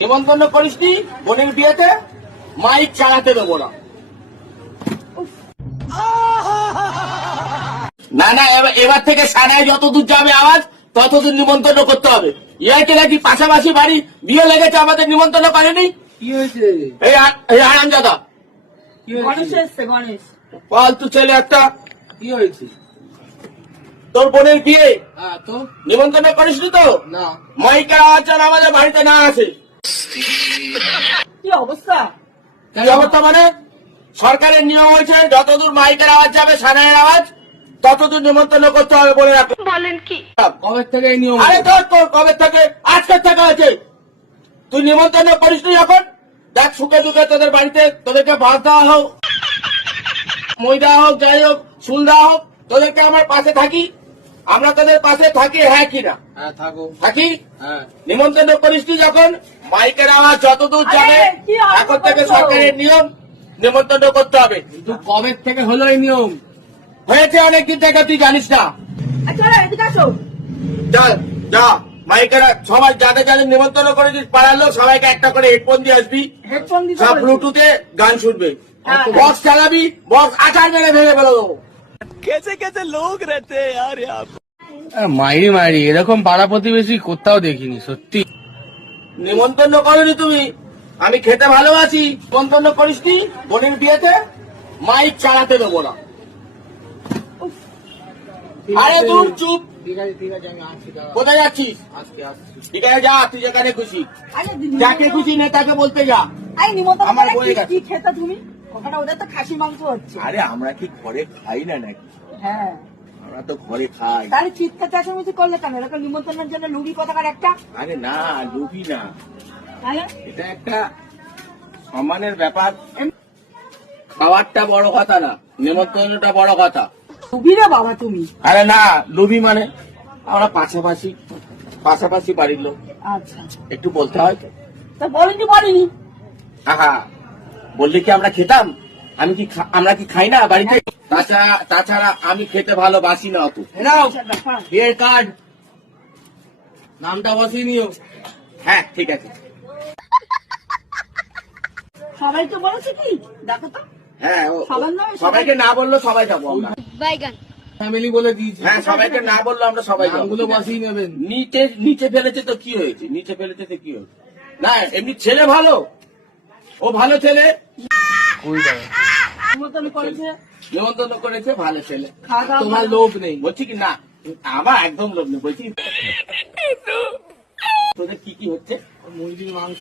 নিমন্ত্রণ করিসনি বোনের বিয়েতে, মাইক চালাতে দেবো না। না না, এবার থেকে সানায় যতদূর যাবে আওয়াজ ততদূর নিমন্ত্রণ করতে হবে। ইয়াকে নাকি পাশাপাশি বাড়ি বিয়ে লেগেছে, আমাদের নিমন্ত্রণ করেনি। কি হয়েছে? এই আরামজাদা গণেশ এসছে, গণেশ। ফালতু ছেলে একটা। কি হয়েছে? তোর বোনের বিয়ে হ্যাঁ তো নিমন্ত্রণ করিসনি তো? না। মাইকের আওয়াজ যেন আমাদের বাড়িতে না আসে। কি অবস্থা? কি অবস্থা মানে? সরকারের নিয়ম হয়েছে যতদূর মাইকের আওয়াজ যাবে, সানায়ের আওয়াজ ততদূর নিমন্ত্রণ করতে হবে বলে রাখো। বলেন কি? কবে থেকে এই নিয়ম? আরে তোর কবে থেকে? আজকের থেকে আছে। তুই নিমন্ত্রণ করিসনি যখন, দেখ সুখে দুঃখে তোদের বাড়িতে তোদেরকে ভাত দেওয়া হোক, মই দেওয়া হোক, যাই হোক, চুল দেওয়া হোক, তোদেরকে আমার পাশে থাকি। আমরা তোদের পাশে থাকি, হ্যাঁ কি না? হ্যাঁ থাকো। থাকি। হ্যাঁ নিমন্ত্রণ করিসনি যখন, মাইকের আওয়াজ যতদূর যাবে আরে, কি আওয়াজ এখন থেকে করছো? সরকারের নিয়ম, নিমন্ত্রণ করতে হবে। কিন্তু কবে থেকে হলো এই নিয়ম? হয়েছে অনেকদিন থেকে, তুই জানিস না। আচ্ছা এদিকে আসো। যা যা, মাইকের সবাই যাদের যাদের নিমন্ত্রণ করেছিস পাড়ার লোক সবাইকে একটা করে হেডফোন দিয়ে আসবি, হেডফোন দিতে সব বলেছি। ব্লুটুথে গান শুনবে। হ্যাঁ। বক্স চালাবি, বক্স আচার মেরে ভেঙে ফেলে দেবো। মারি এরকম পাড়া প্রতিবেশী কোথাও দেখিনি সত্যি। নিমন্ত্রণ করনি তুমি, আমি খেতে ভালোবাসি। নিমন্ত্রণ করিসনি বোনের বিয়েতে, মাইক চালাতে দেবো না। আরে দূর চুপ। ঠিক আছে ঠিক আছে, আমি আসছি। কোথায় যাচ্ছিস? আজকে আসছি। ঠিক আছে যা, তুই যেখানে খুশি, আরে যাকে খুশি নেতাকে বলতে যা। নিমন্ত্রণ আমার করে বলে গেছে। কি খেতে তুমি? ওখানে ওদের তো খাসি মাংস হচ্ছে। আরে আমরা কি ঘরে খাই না নাকি? হ্যাঁ, আমরা তো ঘরে খাই। তাহলে চিৎকার চেঁচামেচি করলে কেন? এরকম নিমন্ত্রণের জন্য লুবি কোথাকার একটা। আরে না, লুবি না, তাহলে এটা একটা সম্মানের ব্যাপার। খাবারটা বড় কথা না, নিমন্ত্রণটা বড় কথা। লুবি রে বাবা তুমি। আরে না, লুবি মানে আমরা পাশাপাশি পাশাপাশি বাড়ির লোক, আচ্ছা, একটু বলতে হয় তো। তা বলিনি বলিনি। আহা, বললে কি আমরা খেতাম? আমরা কি খাই না বাড়িতে? তাছাড়া আমি খেতে ভালোবাসি না অত। নাও আচ্ছা, ব্যাপার। বিয়ের কার্ড, নামটা বসিয়ে নিও। হ্যাঁ ঠিক আছে। সবাই তো বলেছে কি, দেখো তো। হ্যাঁ সবার নামে সবাই- সবাইকে না বললো সবাই যাবো আমরা। বাইগান। ফ্যামিলি বলে দিয়েছি। হ্যাঁ সবাইকে না বললো আমরা সবাই যাবো। নামগুলো বসিয়ে নেবেন। নিচে ফেলেছে তো কি হয়েছে? নিচে ফেলেছে তো কি হয়েছে? না এমনি ছেলে ভালো, ও ভালো ছেলে, নিমন্ত্রণ করেছে, নিমন্ত্রণ করেছে, ভালো ছেলে। খাওয়া দাওয়া তোমার ভালো। লোভ নেই। বলছি কি না, আমার একদম লোভ নেই। বলছি তোদের কি কি হচ্ছে? মুরগির মাংস